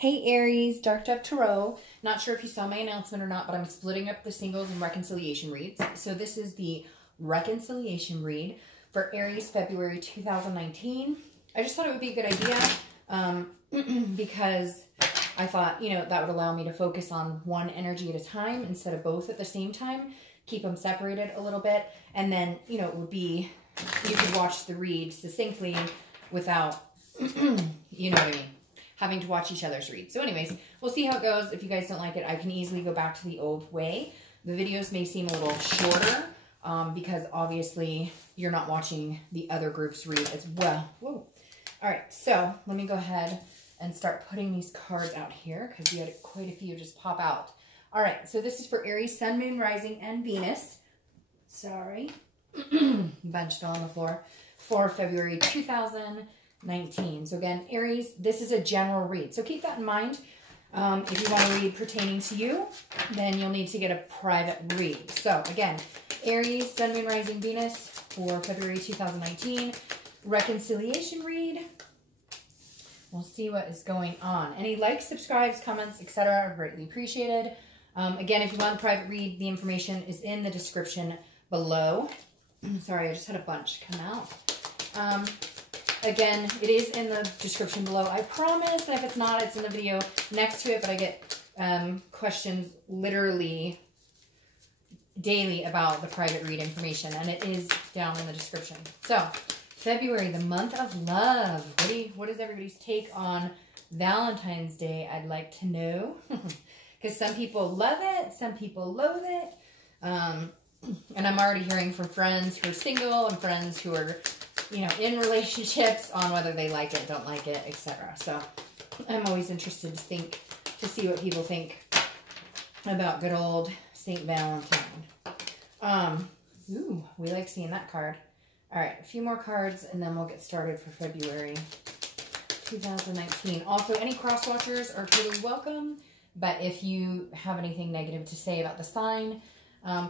Hey Aries, Dark Dove Tarot. Not sure if you saw my announcement or not, but I'm splitting up the singles and reconciliation reads. So this is the reconciliation read for Aries, February 2019. I just thought it would be a good idea because I thought, that would allow me to focus on one energy at a time instead of both at the same time. Keep them separated a little bit. And then, it would be, you could watch the read succinctly without, you know what I mean, having to watch each other's read. So anyways, we'll see how it goes. If you guys don't like it, I can easily go back to the old way. The videos may seem a little shorter because obviously you're not watching the other group's read as well. Whoa. All right, so let me go ahead and start putting these cards out here because you had quite a few just pop out. All right, so this is for Aries, Sun, Moon, Rising, and Venus. Sorry. Bunch fell on the floor. For February 2019. So again, Aries, this is a general read. So keep that in mind. If you want to read pertaining to you, then you'll need to get a private read. So again, Aries, Sun, Moon, Rising, Venus for February 2019. Reconciliation read. We'll see what is going on. Any likes, subscribes, comments, etc. are greatly appreciated. Again, if you want a private read, the information is in the description below. Sorry, I just had a bunch come out. Again, it is in the description below. I promise that if it's not, it's in the video next to it, but I get questions literally daily about the private read information, and it is down in the description. So, February, the month of love. What is everybody's take on Valentine's Day? I'd like to know. Because some people love it, some people loathe it. And I'm already hearing from friends who are single and friends who are, in relationships on whether they like it, don't like it, etc. So I'm always interested to see what people think about good old St. Valentine. Ooh, we like seeing that card. All right, a few more cards and then we'll get started for February 2019. Also, any cross watchers are totally welcome, but if you have anything negative to say about the sign,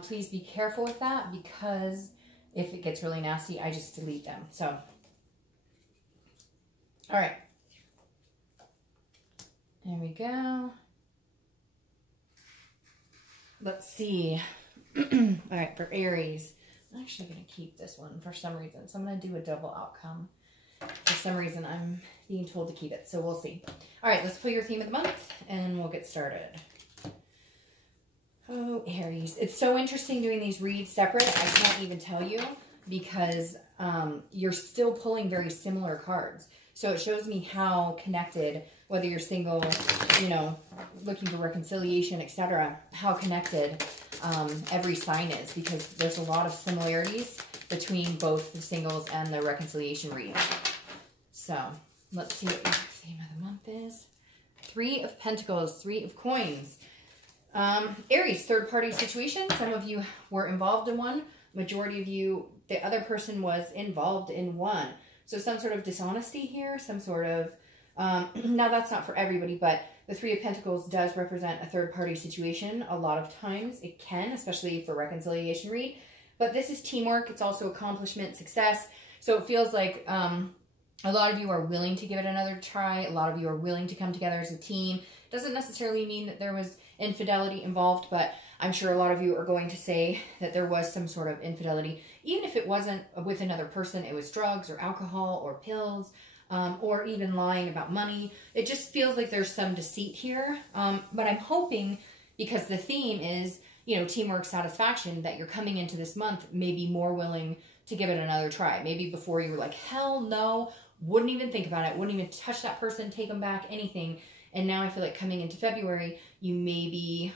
please be careful with that because if it gets really nasty, I just delete them. So, all right. There we go. Let's see. All right, for Aries. I'm actually going to keep this one for some reason. So I'm going to do a double outcome. For some reason, I'm being told to keep it. So we'll see. All right, let's pull your theme of the month and we'll get started. Oh, Aries. It's so interesting doing these reads separate. I can't even tell you because you're still pulling very similar cards. So it shows me how connected, whether you're single, looking for reconciliation, etc., how connected every sign is because there's a lot of similarities between both the singles and the reconciliation read. So let's see what your theme of the month is. 3 of Pentacles, 3 of Coins. Aries, third-party situation. Some of you were involved in one. Majority of you, the other person was involved in one. So some sort of dishonesty here, some sort of, now that's not for everybody, but the 3 of Pentacles does represent a third-party situation. A lot of times it can, especially for reconciliation read. But this is teamwork. It's also accomplishment, success. So it feels like a lot of you are willing to give it another try. A lot of you are willing to come together as a team. Doesn't necessarily mean that there was infidelity involved, but I'm sure a lot of you are going to say that there was some sort of infidelity. Even if it wasn't with another person, it was drugs or alcohol or pills, or even lying about money. It just feels like there's some deceit here. But I'm hoping, because the theme is, teamwork, satisfaction, that you're coming into this month maybe more willing to give it another try. Maybe before you were like, hell no, wouldn't even think about it, wouldn't even touch that person, take them back, anything. And now I feel like coming into February, you may be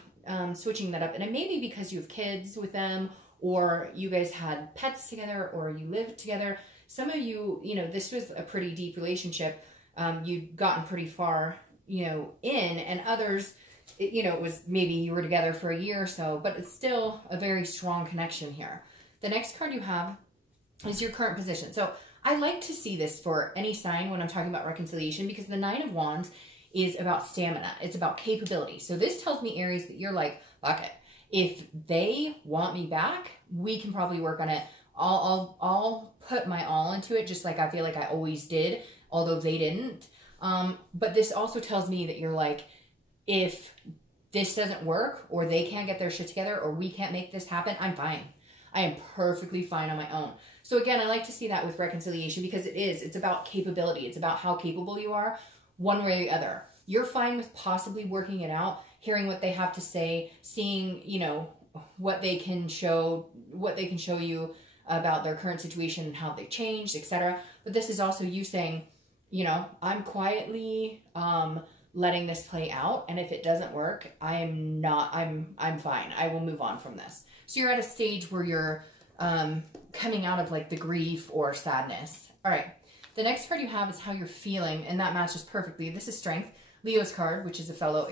switching that up. And it may be because you have kids with them, or you guys had pets together, or you lived together. Some of you, this was a pretty deep relationship. You'd gotten pretty far, in, and others, it was maybe you were together for a year or so, but it's still a very strong connection here. The next card you have is your current position. So I like to see this for any sign when I'm talking about reconciliation, because the 9 of Wands is about stamina. It's about capability. So this tells me, Aries, that you're like, okay, if they want me back, we can probably work on it. I'll put my all into it, just like I feel like I always did, although they didn't. But this also tells me that you're like, if this doesn't work, or they can't get their shit together, or we can't make this happen, I'm fine. I am perfectly fine on my own. So again, I like to see that with reconciliation, because it's about capability. It's about how capable you are one way or the other. You're fine with possibly working it out, hearing what they have to say, seeing, you know, what they can show you about their current situation and how they've changed, etc. But this is also you saying, you know, I'm quietly letting this play out, and if it doesn't work, I'm fine. I will move on from this. So you're at a stage where you're coming out of like the grief or sadness. All right. The next card you have is how you're feeling, and that matches perfectly. This is Strength, Leo's card, which is a fellow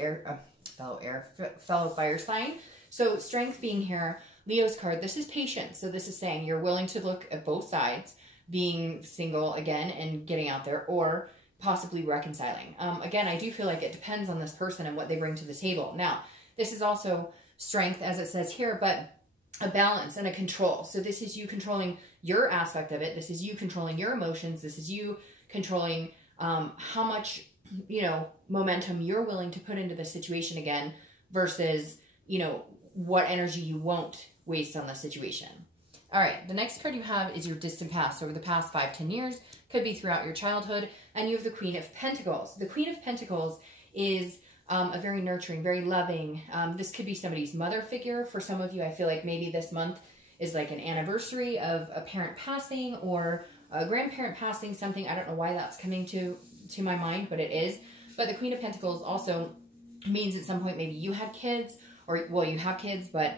fire sign. So Strength being here, Leo's card, this is patience. So this is saying you're willing to look at both sides, being single again and getting out there, or possibly reconciling. Again, I do feel like it depends on this person and what they bring to the table. Now, this is also Strength, as it says here, but a balance and a control. So this is you controlling your aspect of it. This is you controlling your emotions. This is you controlling how much, you know, momentum you're willing to put into the situation again, versus, you know, what energy you won't waste on the situation. All right, the next card you have is your distant past, over the past 5-10 years, could be throughout your childhood, and you have the Queen of Pentacles. The Queen of Pentacles is a very nurturing, very loving. This could be somebody's mother figure. For some of you, I feel like maybe this month is like an anniversary of a parent passing or a grandparent passing, something. I don't know why that's coming to my mind, but it is. But the Queen of Pentacles also means at some point maybe you had kids, or, well, you have kids, but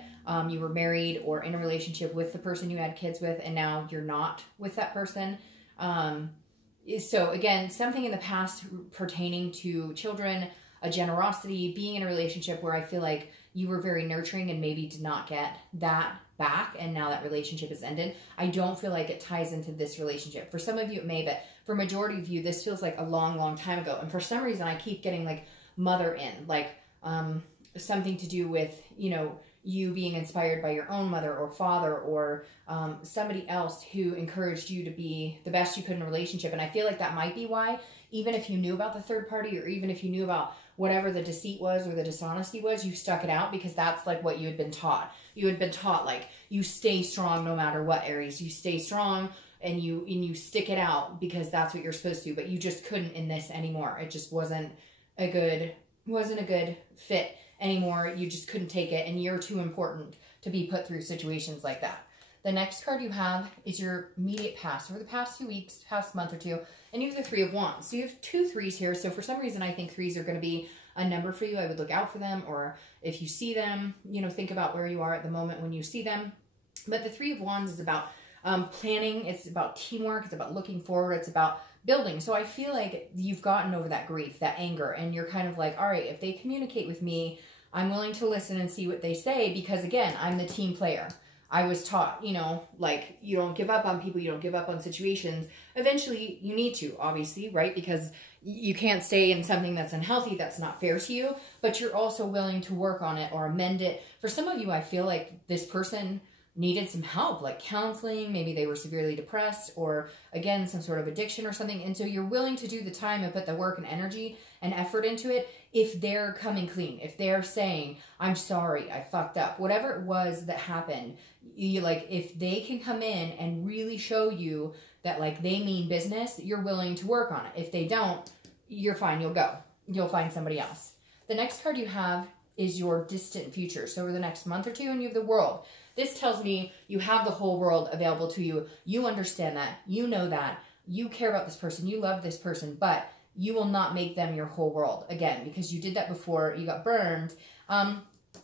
you were married or in a relationship with the person you had kids with, and now you're not with that person. So again, something in the past pertaining to children, a generosity, being in a relationship where I feel like you were very nurturing and maybe did not get that back, and now that relationship has ended. I don't feel like it ties into this relationship. For some of you it may, but for majority of you, this feels like a long, long time ago. And for some reason, I keep getting like mother in, like something to do with, you know, you being inspired by your own mother or father, or somebody else who encouraged you to be the best you could in a relationship. And I feel like that might be why, even if you knew about the third party, or even if you knew about whatever the deceit was or the dishonesty was, you stuck it out, because that's like what you had been taught. You had been taught, like, you stay strong no matter what, Aries. You stay strong and you stick it out because that's what you're supposed to, but you just couldn't in this anymore. It just wasn't a good fit anymore. You just couldn't take it, and you're too important to be put through situations like that. The next card you have is your immediate past, over the past few weeks, past month or two, and you have the Three of Wands. So you have 2 threes here. So for some reason, I think threes are going to be a number for you. I would look out for them, or if you see them, you know, think about where you are at the moment when you see them. But the Three of Wands is about planning. It's about teamwork. It's about looking forward. It's about building. So I feel like you've gotten over that grief, that anger, and you're kind of like, all right, if they communicate with me, I'm willing to listen and see what they say, because again, I'm the team player. I was taught, you know, like, you don't give up on people, you don't give up on situations. Eventually you need to, obviously, right? Because you can't stay in something that's unhealthy, that's not fair to you, but you're also willing to work on it or amend it. For some of you, I feel like this person needed some help, like counseling. Maybe they were severely depressed, or again, some sort of addiction or something. And so you're willing to do the time and put the work and energy and effort into it if they're coming clean, if they're saying, I'm sorry, I fucked up, whatever it was that happened. You, like, if they can come in and really show you that, like, they mean business, you're willing to work on it. If they don't, you're fine. You'll go. You'll find somebody else. The next card you have is your distant future. So over the next month or two, and you have the World. This tells me you have the whole world available to you. You understand that. You know that. You care about this person. You love this person, but you will not make them your whole world again, because you did that before. You got burned.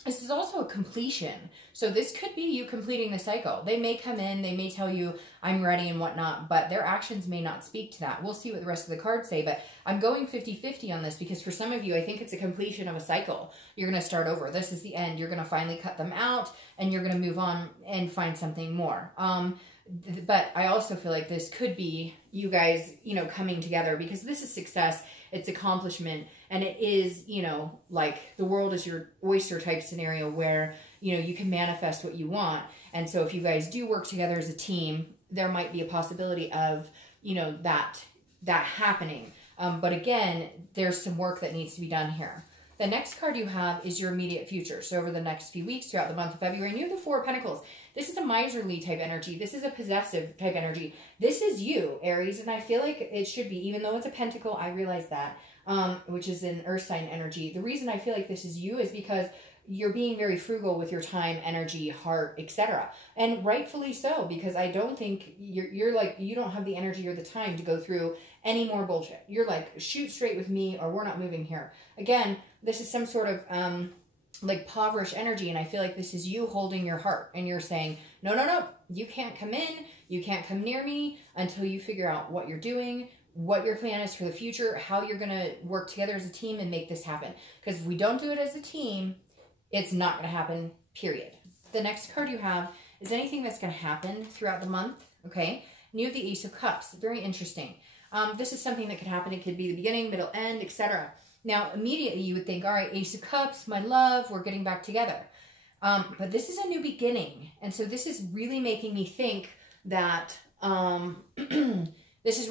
This is also a completion. So this could be you completing the cycle. They may come in, they may tell you, I'm ready and whatnot, but their actions may not speak to that. We'll see what the rest of the cards say, but I'm going 50-50 on this, because for some of you, I think it's a completion of a cycle. You're going to start over. This is the end. You're going to finally cut them out, and you're going to move on and find something more. But I also feel like this could be you guys, you know, coming together, because this is success. It's accomplishment, and it is, you know, like the world is your oyster type scenario where, you know, you can manifest what you want. And so if you guys do work together as a team, there might be a possibility of, you know, that happening. But again, there's some work that needs to be done here. The next card you have is your immediate future. So over the next few weeks throughout the month of February, and you have the Four of Pentacles. This is a miserly type energy. This is a possessive type energy. This is you, Aries, and I feel like it should be, even though it's a pentacle, I realize that, which is an earth sign energy. The reason I feel like this is you is because you're being very frugal with your time, energy, heart, etc. And rightfully so, because I don't think you're like, you don't have the energy or the time to go through any more bullshit. You're like, shoot straight with me or we're not moving here. Again, this is some sort of like impoverished energy, and I feel like this is you holding your heart and you're saying, no, no, no, you can't come in, you can't come near me until you figure out what you're doing, what your plan is for the future, how you're going to work together as a team and make this happen. Because if we don't do it as a team, it's not going to happen, period. The next card you have is anything that's going to happen throughout the month, okay? And you have the Ace of Cups. Very interesting. This is something that could happen. It could be the beginning, middle, end, etc. Now, immediately you would think, all right, Ace of Cups, my love, we're getting back together. But this is a new beginning. And so this is really making me think that, this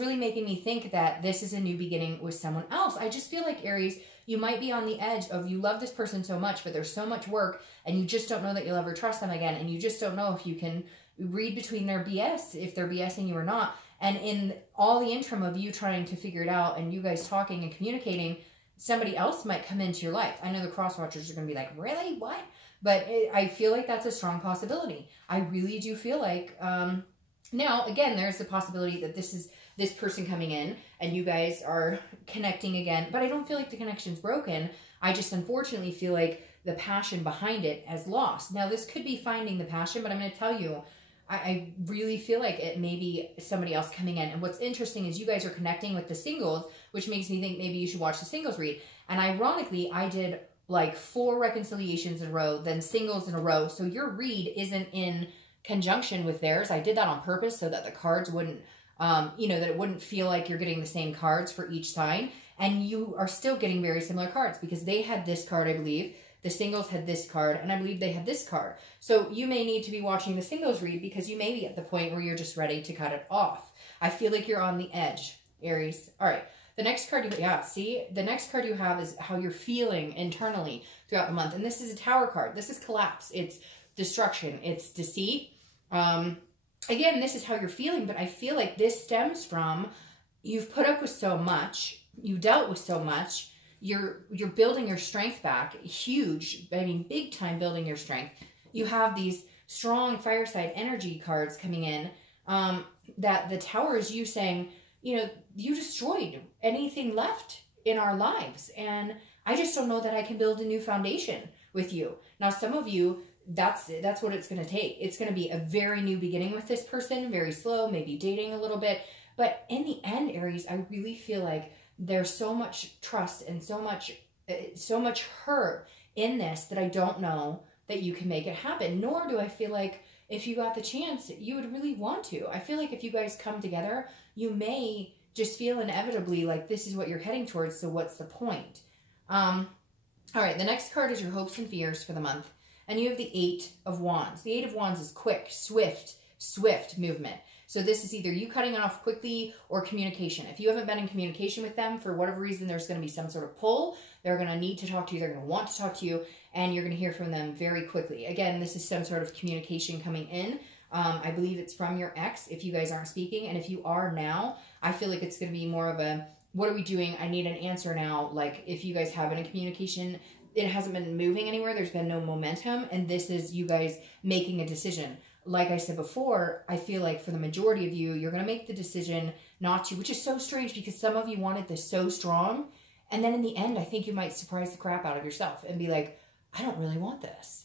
is a new beginning with someone else. I just feel like, Aries, you might be on the edge of, you love this person so much, but there's so much work and you just don't know that you'll ever trust them again. And you just don't know if you can read between their BS, if they're BSing you or not. And in all the interim of you trying to figure it out and you guys talking and communicating, somebody else might come into your life. I know the cross watchers are going to be like, really? What? But I feel like that's a strong possibility. I really do feel like, now, again, there's the possibility that this is this person coming in and you guys are connecting again. But I don't feel like the connection's broken. I just unfortunately feel like the passion behind it has lost. Now, this could be finding the passion, but I'm going to tell you, I really feel like it may be somebody else coming in. And what's interesting is you guys are connecting with the singles, which makes me think maybe you should watch the singles read. And ironically, I did like 4 reconciliations in a row, then singles in a row. So your read isn't in conjunction with theirs. I did that on purpose so that the cards wouldn't, you know, that it wouldn't feel like you're getting the same cards for each sign. And you are still getting very similar cards because they had this card, I believe. The singles had this card, and I believe they had this card. So you may need to be watching the singles read because you may be at the point where you're just ready to cut it off. I feel like you're on the edge, Aries. All right. The next card the next card you have is how you're feeling internally throughout the month. And this is a Tower card. This is collapse. It's destruction. It's deceit. Again, this is how you're feeling, but I feel like this stems from you've put up with so much. You dealt with so much. You're building your strength back. Huge, I mean, big time building your strength. You have these strong fireside energy cards coming in, that the Tower is you saying, you know, you destroyed anything left in our lives. And I just don't know that I can build a new foundation with you. Now, some of you, that's what it's going to take. It's going to be a very new beginning with this person, very slow, maybe dating a little bit. But in the end, Aries, I really feel like there's so much trust and so much hurt in this that I don't know that you can make it happen. Nor do I feel like if you got the chance, you would really want to. I feel like if you guys come together, you may just feel inevitably like this is what you're heading towards, so what's the point? All right, the next card is your hopes and fears for the month. And you have the 8 of Wands. The 8 of Wands is quick, swift movement. So this is either you cutting it off quickly or communication. If you haven't been in communication with them, for whatever reason, there's going to be some sort of pull. They're going to need to talk to you. They're going to want to talk to you. And you're going to hear from them very quickly. Again, this is some sort of communication coming in. I believe it's from your ex if you guys aren't speaking. And if you are now, I feel like it's going to be more of a, what are we doing? I need an answer now. Like if you guys have been in communication, it hasn't been moving anywhere. There's been no momentum. And this is you guys making a decision. Like I said before, I feel like for the majority of you, you're going to make the decision not to, which is so strange because some of you wanted this so strong. And then in the end, I think you might surprise the crap out of yourself and be like, I don't really want this.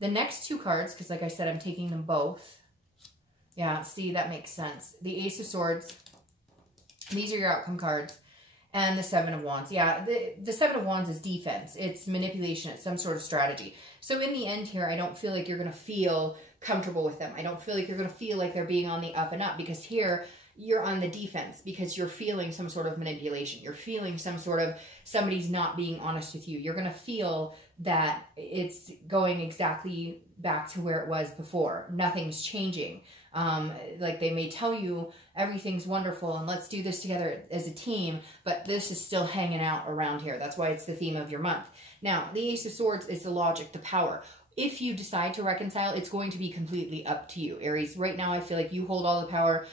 The next 2 cards, because like I said, I'm taking them both. Yeah, see, that makes sense. The Ace of Swords. These are your outcome cards. And the 7 of Wands. Yeah, the 7 of Wands is defense. It's manipulation. It's some sort of strategy. So in the end here, I don't feel like you're going to feel comfortable with them. I don't feel like you're going to feel like they're being on the up and up. Because here, you're on the defense because you're feeling some sort of manipulation. You're feeling some sort of somebody's not being honest with you. You're going to feel that it's going exactly back to where it was before. Nothing's changing. Like they may tell you everything's wonderful and let's do this together as a team, but this is still hanging out around here. That's why it's the theme of your month. Now, the Ace of Swords is the logic, the power. If you decide to reconcile, it's going to be completely up to you, Aries. Right now, I feel like you hold all the power.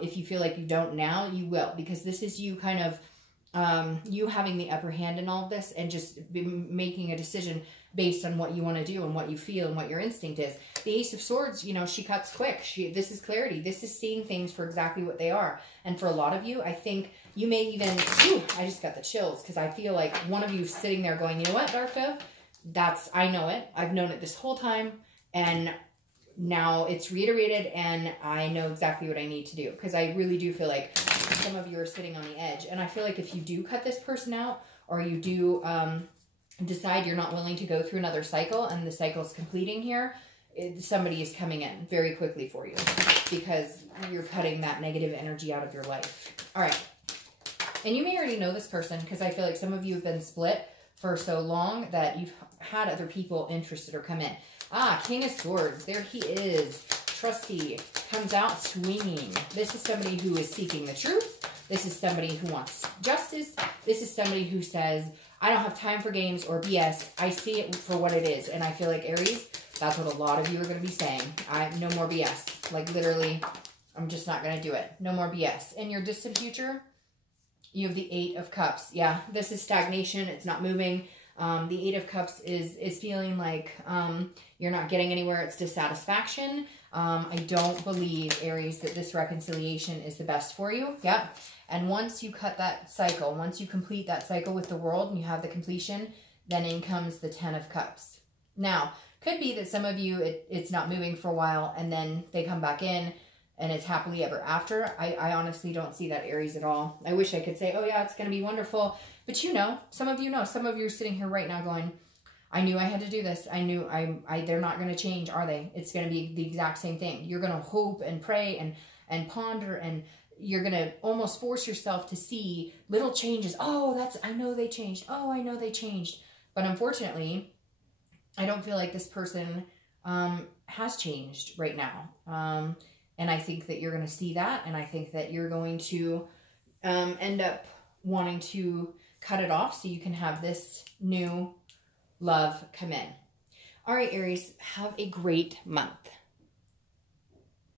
If you feel like you don't now, you will, because this is you kind of, you having the upper hand in all of this and just making a decision based on what you want to do and what you feel and what your instinct is. The Ace of Swords, you know, she cuts quick. This is clarity. This is seeing things for exactly what they are. And for a lot of you, I think you may even, I just got the chills because I feel like one of you sitting there going, you know what, Dark Dove? I know it. I've known it this whole time. And now it's reiterated and I know exactly what I need to do. Because I really do feel like some of you are sitting on the edge. And I feel like if you do cut this person out or you do decide you're not willing to go through another cycle and the cycle's completing here, somebody is coming in very quickly for you because you're cutting that negative energy out of your life. All right. And you may already know this person because I feel like some of you have been split for so long that you've had other people interested or come in. King of Swords. There he is. Trusty. Comes out swinging. This is somebody who is seeking the truth. This is somebody who wants justice. This is somebody who says, I don't have time for games or BS. I see it for what it is. And I feel like, Aries, that's what a lot of you are going to be saying. No more BS. Like, literally, I'm just not going to do it. No more BS. In your distant future, you have the Eight of Cups. Yeah, this is stagnation. It's not moving. The Eight of Cups is feeling like you're not getting anywhere. It's dissatisfaction. I don't believe, Aries, that this reconciliation is the best for you. Yep. And once you cut that cycle, once you complete that cycle with the world and you have the completion, then in comes the Ten of Cups. Now, could be that some of you, it's not moving for a while and then they come back in and it's happily ever after. I honestly don't see that, Aries, at all. I wish I could say, oh yeah, it's going to be wonderful. But you know, some of you know, some of you are sitting here right now going, I knew I had to do this. I knew they're not going to change, are they? It's going to be the exact same thing. You're going to hope and pray and ponder, and you're going to almost force yourself to see little changes. Oh, I know they changed. Oh, I know they changed. But unfortunately, I don't feel like this person has changed right now. And I think that you're going to see that. And I think that you're going to end up wanting to cut it off so you can have this new love come in. All right, Aries, have a great month.